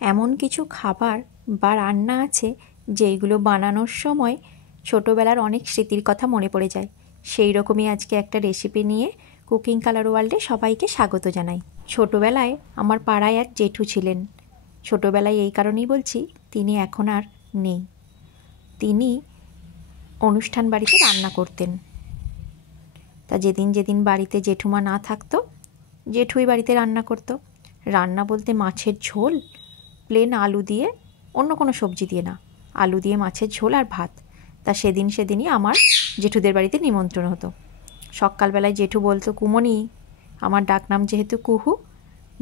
এমন কিছু খাবার বা রান্না আছে যেইগুলো বানানোর সময় ছোটোবেলার অনেক স্মৃতির কথা মনে পড়ে যায়। সেই রকমই আজকে একটা রেসিপি নিয়ে কুকিং কালার ওয়ার্ল্ডে সবাইকে স্বাগত জানাই। ছোটোবেলায় আমার পাড়ায় এক জেঠু ছিলেন। ছোটোবেলায় এই কারণেই বলছি, তিনি এখন আর নেই। তিনি অনুষ্ঠান বাড়িতে রান্না করতেন। তা যেদিন যেদিন বাড়িতে জেঠুমা না থাকতো, জেঠুই বাড়িতে রান্না করতো। রান্না বলতে মাছের ঝোল, প্লেন আলু দিয়ে, অন্য কোনো সবজি দিয়ে না, আলু দিয়ে মাছের ঝোল আর ভাত। তা সেদিনই আমার জেঠুদের বাড়িতে নিমন্ত্রণ হতো। সকালবেলায় জেঠু বলতো কুমনি, আমার ডাকনাম যেহেতু কুহু,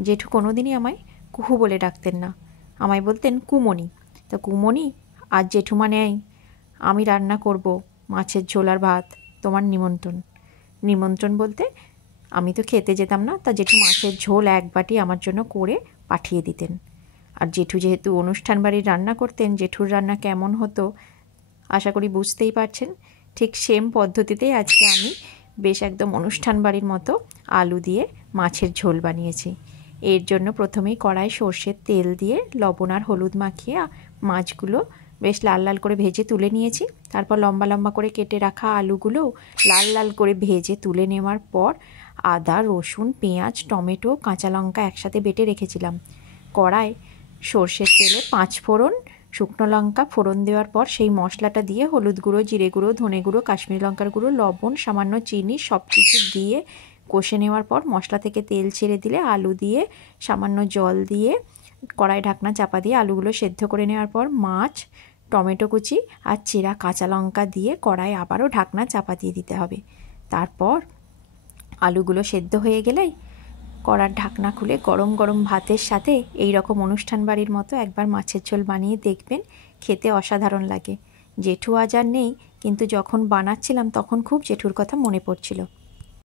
জেঠু কোনো দিনই আমায় কুহু বলে ডাকতেন না, আমায় বলতেন কুমনি। তা কুমনি, আজ জেঠুমা নেই, আমি রান্না করব মাছের ঝোল আর ভাত, তোমার নিমন্ত্রণ। নিমন্ত্রণ বলতে আমি তো খেতে যেতাম না, তা জেঠু মাছের ঝোল এক বাটি আমার জন্য করে পাঠিয়ে দিতেন। আর জেঠু যেহেতু অনুষ্ঠান বাড়ির রান্না করতেন, জেঠুর রান্না কেমন হতো আশা করি বুঝতেই পারছেন। ঠিক সেম পদ্ধতিতেই আজকে আমি বেশ একদম অনুষ্ঠান বাড়ির মতো আলু দিয়ে মাছের ঝোল বানিয়েছি। এর জন্য প্রথমেই কড়াই সর্ষের তেল দিয়ে লবণ আর হলুদ মাখিয়ে মাছগুলো বেশ লাল লাল করে ভেজে তুলে নিয়েছি। তারপর লম্বা লম্বা করে কেটে রাখা আলুগুলো লাল লাল করে ভেজে তুলে নেওয়ার পর আদা, রসুন, পেঁয়াজ, টমেটো, কাঁচা লঙ্কা একসাথে বেটে রেখেছিলাম। কড়াই সর্ষের তেলে 5 ফোড়ন, শুকনো লঙ্কা ফোড়ন দেওয়ার পর সেই মশলাটা দিয়ে হলুদ গুঁড়ো, জিরে গুঁড়ো, ধনে গুঁড়ো, কাশ্মীরি লঙ্কার গুঁড়ো, লবণ, সামান্য চিনি সব কিছু দিয়ে কষে নেওয়ার পর মশলা থেকে তেল ছেড়ে দিলে আলু দিয়ে সামান্য জল দিয়ে কড়াই ঢাকনা চাপা দিয়ে আলুগুলো সেদ্ধ করে নেওয়ার পর মাছ, টমেটো কুচি আর চেরা কাঁচা লঙ্কা দিয়ে কড়াই আবারও ঢাকনা চাপা দিয়ে দিতে হবে। তারপর আলুগুলো সেদ্ধ হয়ে গেলেই কড়ার ঢাকনা খুলে গরম গরম ভাতের সাথে এই রকম অনুষ্ঠান বাড়ির মতো একবার মাছের ঝোল বানিয়ে দেখবেন, খেতে অসাধারণ লাগে। জেঠু আজ আর নেই, কিন্তু যখন বানাচ্ছিলাম তখন খুব জেঠুর কথা মনে পড়ছিল।